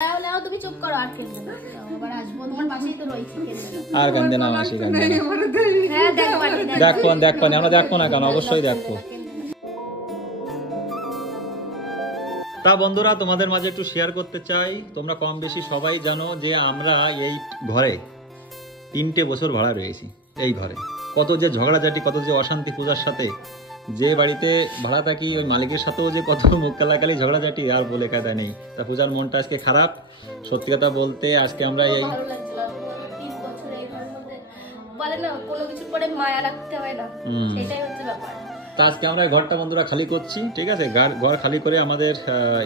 তুমি চুপ করো আর কেঁদে না আবার আসবো তোমার পাশেই তো রইছি কেঁদে না আর কান্দে না মাসি কান্দে না হ্যাঁ দেখবো আমরা দেখবো না কেন অবশ্যই দেখবো। তা বন্ধুরা তোমাদের মাঝে একটু শেয়ার করতে চাই, তোমরা কম বেশি সবাই জানো যে আমরা এই ঘরে 3টে বছর ভাড়া রয়েছি। এই ঘরে কত যে ঝগড়াঝাটি, কত যে অশান্তি পূজার সাথে, যে বাড়িতে ভাড়া থাকি ওই মালিকের সাথেও যে কত মুখ কালাকালি ঝগড়াঝাটি আর বলে কায়দা নেই। তা পূজার মনটা আজকে খারাপ, সত্যি কথা বলতে। আজকে আমরা এই বলে না কোনো কিছুর পরে মায়া রাখতে হয় না, সেটাই হচ্ছে ব্যাপার। তা আজকে আমরা ঘরটা বন্ধুরা খালি করছি, ঠিক আছে। ঘর খালি করে আমাদের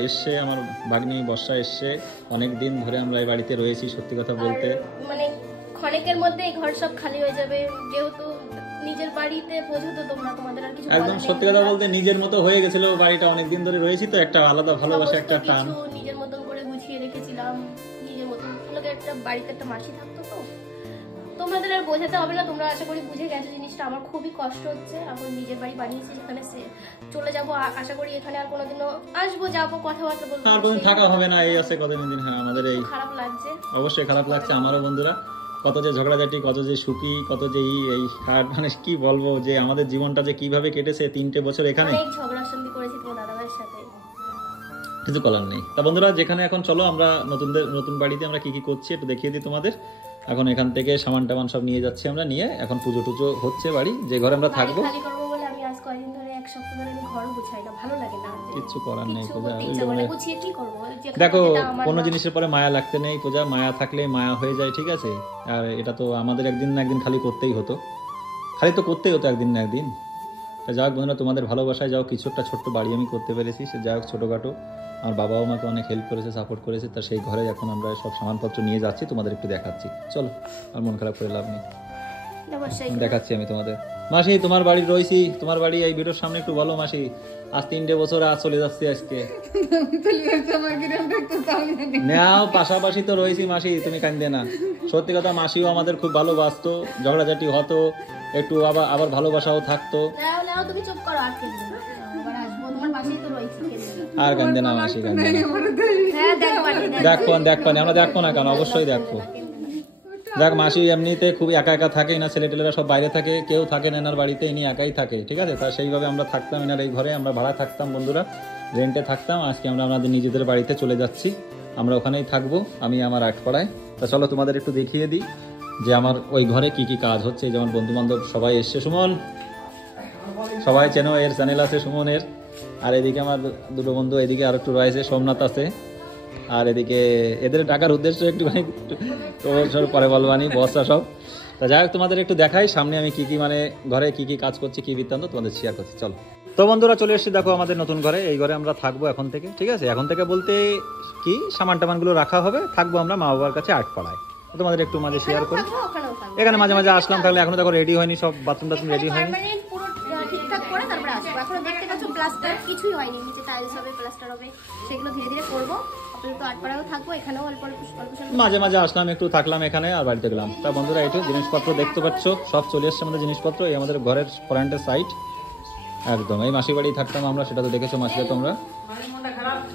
এসছে আমার ভাগ্নি বর্ষা এসছে। অনেক দিন ধরে আমরা এই বাড়িতে রয়েছি, সত্যি কথা বলতে মানে ক্ষণিকের মধ্যে এই ঘর সব খালি হয়ে যাবে, যেহেতু নিজের বাড়িতে বোঝো তো তোমরা, তোমাদের আর কিছু একদম সত্যি কথা বলতে নিজের মতো হয়ে গেছিল বাড়িটা। অনেক দিন ধরে রয়েছি তো একটা আলাদা ভালোবাসা, একটা টান। নিজের মতন করে গুছিয়ে রেখেছিলাম, নিজের মতন লোকে একটা বাড়িতে একটা মাসি থাকতো তো তোমাদের আর বোঝাতে হবে না, তোমরা আশা করি বুঝে গেছো জিনিসটা। আমার খুবই কষ্ট হচ্ছে, এখন নিজের বাড়ি বানিয়েছি, সেখানে চলে যাব। আশা করি এখানে আর কোনোদিনও আসবো, যাবো, কথাবার্তা বলবো, আর কোনদিন থাকা হবে না, এই আছে কতদিন দিন। হ্যাঁ আমাদের এই খারাপ লাগছে, অবশ্যই খারাপ লাগছে আমারও বন্ধুরা। কত যে ঝগড়াঝাটি, কত যে সুখী, কত যে এই মানে কি বলবো যে আমাদের জীবনটা যে কিভাবে কেটেছে 3টে বছর এখানে। অনেক ঝগড়া শান্তি করেছি তোমার দাদাভাইয়ের সাথে, কিছু করার নেই। তা বন্ধুরা যেখানে এখন চলো আমরা নতুন বাড়িতে আমরা কি কি করছি একটু দেখিয়ে দিই তোমাদের। এখন এখান থেকে সামান টামান সব নিয়ে যাচ্ছি আমরা, নিয়ে এখন পুজো টুজো হচ্ছে বাড়ি, যে ঘরে আমরা থাকবো। খালি করবো বলে আমি আজ কয়েকদিন ধরে, এক সপ্তাহ ধরে আমি ঘর গুছাই না, ভালো লাগে না, কিছু করার নেই পূজা। গুছিয়ে কি করবো? দেখো কোনো জিনিসের পরে মায়া লাগতে নেই পূজা, মায়া থাকলে মায়া হয়ে যায়, ঠিক আছে। আর এটা তো আমাদের একদিন না একদিন খালি করতেই হতো, একদিন না একদিন। তা যাই হোক বন্ধুরা, তোমাদের ভালোবাসায় যাও কিছু একটা ছোট্ট বাড়ি আমি করতে পেরেছি, সে যাই হোক ছোটোখাটো। আমার বাবাও আমাকে অনেক হেল্প করেছে, সাপোর্ট করেছে। তা সেই ঘরে এখন আমরা সব সামানপত্র নিয়ে যাচ্ছি, তোমাদের একটু দেখাচ্ছি। চলো, আর মন খারাপ করে লাভ নেই, দেখাচ্ছি আমি তোমাদের। মাসি তোমার বাড়ি রয়েছি, তোমার বাড়ি এই ভিডিওর সামনে একটু বলো মাসি। আজ 3টে বছর আজ চলে যাচ্ছে আজকে। নাও পাশাপাশি তো রয়েছি মাসি, তুমি কান্দে না। সত্যি কথা মাসিও আমাদের খুব ভালোবাসতো, ঝগড়াঝাটি হতো একটু, আবার ভালোবাসাও থাকতো। তুমি চুপ করো আর কেঁদে না আবার আসবো তোমার পাশেই তো রইছি কেঁদে না আর কান্দে না মাসি কান্দে না হ্যাঁ দেখবো আমরা দেখবো না কেন অবশ্যই দেখবো। যাক মাসি এমনিতে খুব একা একা থাকে না, ছেলেটেলেরা সব বাইরে থাকে, কেউ থাকে না এনার বাড়িতে, ইনি একাই থাকে, ঠিক আছে। তা সেইভাবে আমরা থাকতাম এনার এই ঘরে, আমরা ভাড়া থাকতাম বন্ধুরা, রেন্টে থাকতাম। আজকে আমরা আমাদের নিজেদের বাড়িতে চলে যাচ্ছি, আমরা ওখানেই থাকবো, আমি আমার আটপাড়ায়। তা চলো তোমাদের একটু দেখিয়ে দিই যে আমার ওই ঘরে কি কি কাজ হচ্ছে। যেমন বন্ধু বান্ধব সবাই এসছে, সুমন সবাই চেনো, এর চ্যানেল আছে সুমনের। আর এদিকে আমার দুটো বন্ধু, এদিকে আর একটু রয়েছে, সোমনাথ আছে। আর এদিকে এদের টাকার উদ্দেশ্য একটুখানি পরে বলবানি বসা সব। তা যাই হোক তোমাদের একটু দেখাই সামনে আমি কি কি মানে ঘরে কি কি কাজ করছি, কি বৃত্তান্ত তোমাদের শেয়ার করছি। চলো তো বন্ধুরা চলে এসেছি, দেখো আমাদের নতুন ঘরে। এই ঘরে আমরা থাকবো এখন থেকে, ঠিক আছে। এখন থেকে বলতে কি সামান টামানগুলো রাখা হবে, থাকবো আমরা মা বাবার কাছে আটপাড়ায়। তোমাদের একটু মাঝে শেয়ার করি, এখানে মাঝে মাঝে আসলাম, তাহলে এখনো দেখো রেডি হয়নি, সব বাথরুম টাথরুম রেডি হয়নি, ঠিকঠাক করে তারপরে আসবো। এখনো দেখতে পাচ্ছ প্লাস্টার কিছুই হয়নি, নিচে টাইলস হবে, প্লাস্টার হবে, সেগুলো ধীরে ধীরে করবো। তো আটপাড়াও থাকবো, এখানেও অল্প অল্প মাঝে মাঝে আসলাম, একটু থাকলাম এখানে আর বাড়িতে গেলাম। তা বন্ধুরা একটু জিনিসপত্র দেখতে পাচ্ছ, সব চলে এসছে আমাদের জিনিসপত্র। এই আমাদের ঘরের ফ্রন্টের সাইড একদম, এই মাসির বাড়ি থাকতাম আমরা, সেটা তো দেখেছো মাসিরা তোমরা।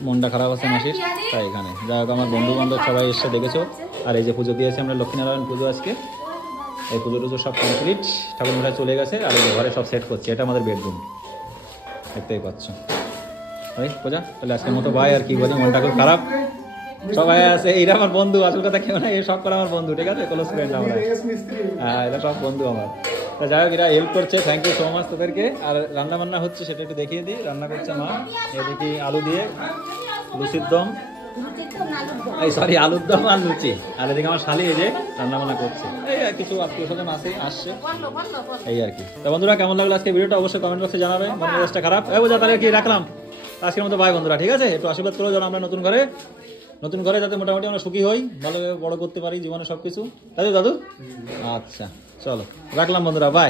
মনটা খারাপ আছে মাসির, তাই এখানে যাই হোক আমার বন্ধু বান্ধব সবাই এসে দেখেছো। আর এই যে পুজো দিয়েছি আমরা, লক্ষ্মীনারায়ণ পুজো আজকে, এই পুজো টুজো সব কমপ্লিট, ঠাকুর মশাই চলে গেছে। আর এই ঘরে সব সেট করছে, এটা আমাদের বেডরুম, দেখতেই পাচ্ছ। ওই পূজা তাহলে আজকের মতো বাই। আর কি বলি, মনটা খুব খারাপ। সবাই আছে, এরা আমার বন্ধু, আসল কথা কেউ না, এই সব করে আমার বন্ধু, ঠিক আছে, ক্লোজ ফ্রেন্ড আমরা। হ্যাঁ এরা সব বন্ধু আমার। তা যাই হোক এরা হেল্প করছে, থ্যাংক ইউ সো মাচ তোদেরকে। আর রান্না বান্না হচ্ছে সেটা একটু দেখিয়ে দিই। রান্না করছে মা, এদিকে আলু দিয়ে লুচির দম, এই সরি আলুর দম আর লুচি। আর এদিকে আমার শালি এই যে রান্না বান্না করছে, এই কিছু আত্মীয় স্বজন আসছে, এই আর কি। তো বন্ধুরা কেমন লাগলো আজকে ভিডিওটা অবশ্যই কমেন্ট বক্সে জানাবে। মন মেজাজটা খারাপ, এই বোঝা তাহলে কি রাখলাম আজকের মতো, বাই বন্ধুরা, ঠিক আছে। একটু আশীর্বাদ করো যেন আমরা নতুন ঘরে যাতে মোটামুটি আমরা সুখী হই, ভালোভাবে বড় করতে পারি জীবনে সবকিছু, তাই তো দাদু? আচ্ছা চলো রাখলাম বন্ধুরা, বাই।